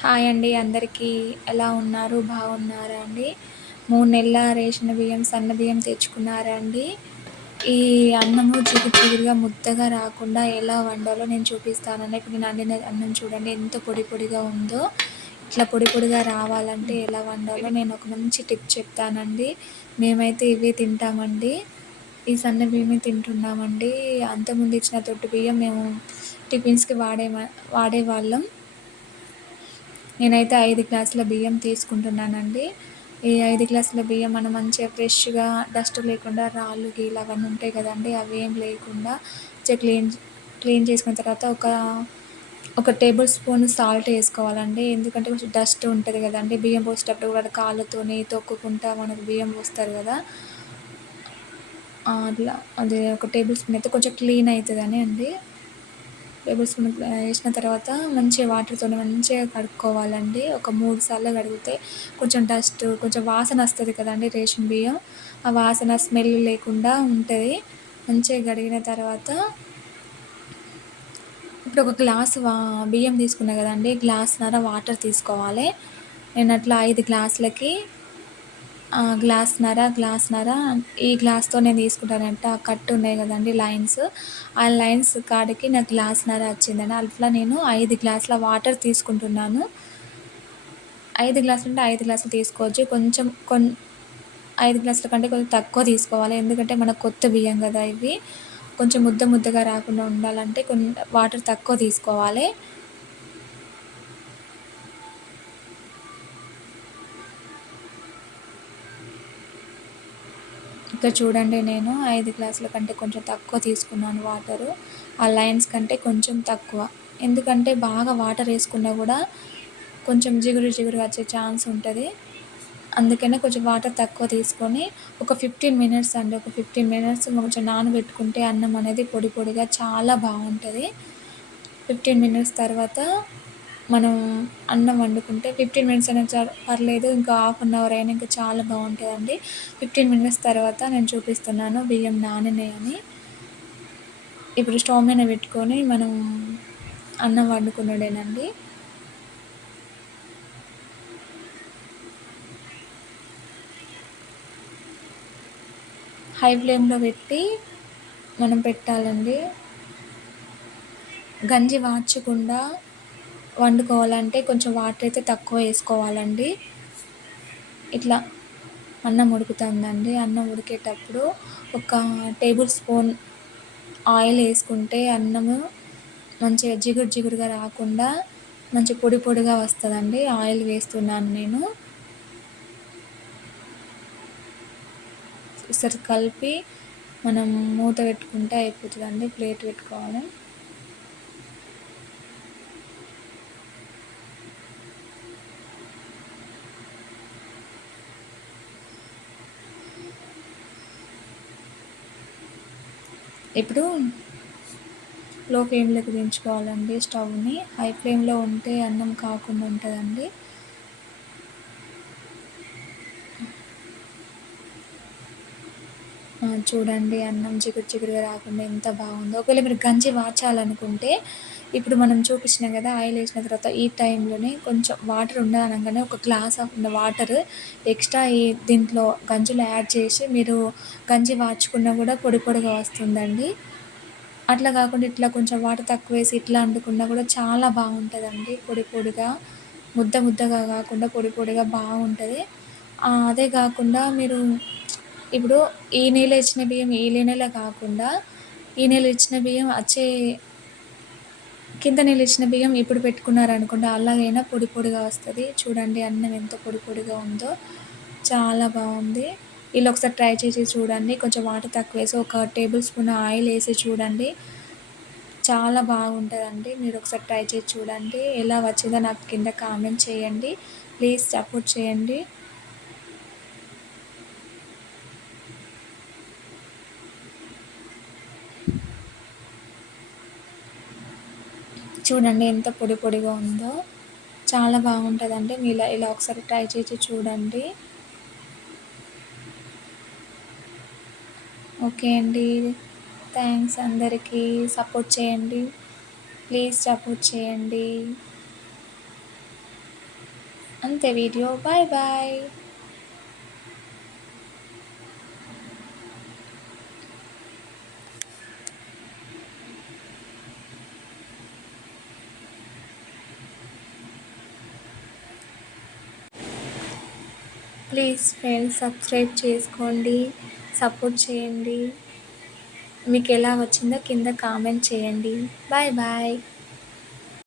Hi అండి అందరికీ. ఎలా ఉన్నారు? బాగున్నారా అండి? మూడు నెలల రేషన్ బియ్యం సన్న బియ్యం తెచ్చుకున్నారా అండి? ఈ అన్నము చిగు చిగురుగా ముద్దగా రాకుండా ఎలా వండాలో నేను చూపిస్తానండి ఇప్పుడు నేను వండిన అన్నం చూడండి ఎంత పొడి పొడిగా ఉందో. ఇట్లా పొడి పొడిగా రావాలంటే ఎలా వండాలో నేను ఒక మంచి టిప్ చెప్తానండి. మేమైతే ఇవే తింటామండి. ఈ సన్న బియ్యమే తింటున్నామండి. అంతకుముందు ఇచ్చిన తొట్టు బియ్యం మేము టిఫిన్స్కి వాడే వాడేవాళ్ళం. నేనైతే ఐదు గ్లాసుల బియ్యం తీసుకుంటున్నానండి. ఈ ఐదు గ్లాసుల బియ్యం మనం మంచిగా ఫ్రెష్గా డస్ట్ లేకుండా రాళ్ళు గీలు అవన్నీ ఉంటాయి కదండి అవి ఏం లేకుండా మంచిగా క్లీన్ క్లీన్ చేసుకున్న తర్వాత ఒక ఒక టేబుల్ స్పూన్ సాల్ట్ వేసుకోవాలండి. ఎందుకంటే కొంచెం డస్ట్ ఉంటుంది కదండి బియ్యం పోసేటప్పుడు కూడా కాళ్ళతోని తొక్కుకుంటా మనకు బియ్యం పోస్తారు కదా. అట్లా అది ఒక టేబుల్ స్పూన్ అయితే కొంచెం క్లీన్ అవుతుందని అండి. టేబుల్ స్పూన్ వేసిన తర్వాత మంచిగా వాటర్తో మంచిగా కడుక్కోవాలండి. ఒక మూడు సార్లు కడిగితే కొంచెం డస్ట్ కొంచెం వాసన వస్తుంది కదండి రేషన్ బియ్యం. ఆ వాసన స్మెల్ లేకుండా ఉంటుంది. మంచిగా కడిగిన తర్వాత ఇప్పుడు ఒక గ్లాస్ వా బియ్యం తీసుకున్నా కదండి గ్లాస్ నర వాటర్ తీసుకోవాలి. నేను అట్లా ఐదు గ్లాసులకి గ్లాస్‌న్నర, గ్లాస్‌న్నర ఈ గ్లాస్‌తో నేను తీసుకుంటానంట ఆ కట్టు ఉన్నాయి కదండి లైన్స్. ఆ లైన్స్ కాడికి నాకు గ్లాస్‌న్నర వచ్చిందండి. అట్లా నేను ఐదు గ్లాసుల వాటర్ తీసుకుంటున్నాను. ఐదు గ్లాసులు అంటే ఐదు గ్లాసులు తీసుకోవచ్చు. కొంచెం కొన్ ఐదు గ్లాసుల కంటే కొంచెం తక్కువ తీసుకోవాలి. ఎందుకంటే మనకు కొత్త బియ్యం కదా ఇవి. కొంచెం ముద్ద ముద్దగా రాకుండా ఉండాలంటే కొన్ని వాటర్ తక్కువ తీసుకోవాలి. ఇక్కడ చూడండి నేను ఐదు గ్లాసుల కంటే కొంచెం తక్కువ తీసుకున్నాను వాటరు. ఆ లైన్స్ కంటే కొంచెం తక్కువ. ఎందుకంటే బాగా వాటర్ వేసుకున్నా కూడా కొంచెం జిగురు జిగురు వచ్చే ఛాన్స్ ఉంటుంది. అందుకనే కొంచెం వాటర్ తక్కువ తీసుకొని ఒక ఫిఫ్టీన్ మినిట్స్ అండి ఒక ఫిఫ్టీన్ మినిట్స్ కొంచెం నానబెట్టుకుంటే అన్నం అనేది పొడి పొడిగా చాలా బాగుంటుంది. ఫిఫ్టీన్ మినిట్స్ తర్వాత మనం అన్నం వండుకుంటే ఫిఫ్టీన్ మినిట్స్ అయినా చాలు పర్లేదు ఇంకా హాఫ్ అన్ అవర్ అయినా ఇంకా చాలా బాగుంటుందండి. ఫిఫ్టీన్ మినిట్స్ తర్వాత నేను చూపిస్తున్నాను బియ్యం నానినాయని ఇప్పుడు స్టవ్ మీద పెట్టుకొని మనం అన్నం వండుకున్నాడేనండి. హై ఫ్లేమ్లో పెట్టి మనం పెట్టాలండి. గంజి వార్చకుండా వండుకోవాలంటే కొంచెం వాటర్ అయితే తక్కువ వేసుకోవాలండి. ఇట్లా అన్నం ఉడుకుతుందండి. అన్నం ఉడికేటప్పుడు ఒక టేబుల్ స్పూన్ ఆయిల్ వేసుకుంటే అన్నము మంచిగా జిగురు జిగురుగా రాకుండా మంచి పొడి పొడిగా వస్తుందండి. ఆయిల్ వేస్తున్నాను నేను. ఒకసారి కలిపి మనం మూత పెట్టుకుంటే అయిపోతుందండి. ప్లేట్ పెట్టుకోవాలి. ఇప్పుడు లో ఫ్లేమ్లోకి దించుకోవాలండి స్టవ్ని హై ఫ్లేమ్లో ఉంటే అన్నం కాకుండా ఉంటుందండి. చూడండి అన్నం చిగురు చిగురుగా రాకుండా ఎంత బాగుందో. ఒకవేళ మీరు గంజి వాచాలనుకుంటే ఇప్పుడు మనం చూపించినాం కదా ఆయిల్ వేసిన తర్వాత ఈ టైంలోనే కొంచెం వాటర్ ఉండనగానే ఒక గ్లాస్ ఆఫ్ వాటర్ ఎక్స్ట్రా ఈ దీంట్లో గంజులు యాడ్ చేసి మీరు గంజి వాచుకున్నా కూడా పొడి పొడిగా వస్తుందండి. అట్లా కాకుండా ఇట్లా కొంచెం వాటర్ తక్కువ వేసి ఇట్లా వండుకున్నా కూడా చాలా బాగుంటుందండి పొడి పొడిగా. ముద్ద ముద్దగా కాకుండా పొడి పొడిగా బాగుంటుంది. అదే కాకుండా మీరు ఇప్పుడు ఈ నెల ఇచ్చిన బియ్యం ఈ నెల కాకుండా ఈ నెల ఇచ్చిన బియ్యం వచ్చే కింద నిలిచిన బియ్యం ఇప్పుడు పెట్టుకున్నారనుకోండి అలాగైనా పొడి పొడిగా వస్తుంది. చూడండి అన్నం ఎంత పొడి పొడిగా ఉందో. చాలా బాగుంది. ఇలా ఒకసారి ట్రై చేసి చూడండి. కొంచెం వాటర్ తక్కువ వేసి ఒక టేబుల్ స్పూన్ ఆయిల్ వేసి చూడండి. చాలా బాగుంటుందండి. మీరు ఒకసారి ట్రై చేసి చూడండి. ఎలా వచ్చిందో నాకు కింద కామెంట్ చేయండి. ప్లీజ్ సపోర్ట్ చేయండి. చూడండి ఎంత పొడి పొడిగా ఉందో. చాలా బాగుంటుందండి. మీరు ఇలా ఇలా ఒకసారి ట్రై చేసి చూడండి. ఓకే అండి. థ్యాంక్స్ అందరికీ. సపోర్ట్ చేయండి. ప్లీజ్ సపోర్ట్ చేయండి. అంతే video. Bye bye. Please friends subscribe చేసుకోండి సపోర్ట్ చేయండి. మీకు ఎలా వచ్చిందో కింద కామెంట్ చేయండి. Bye bye.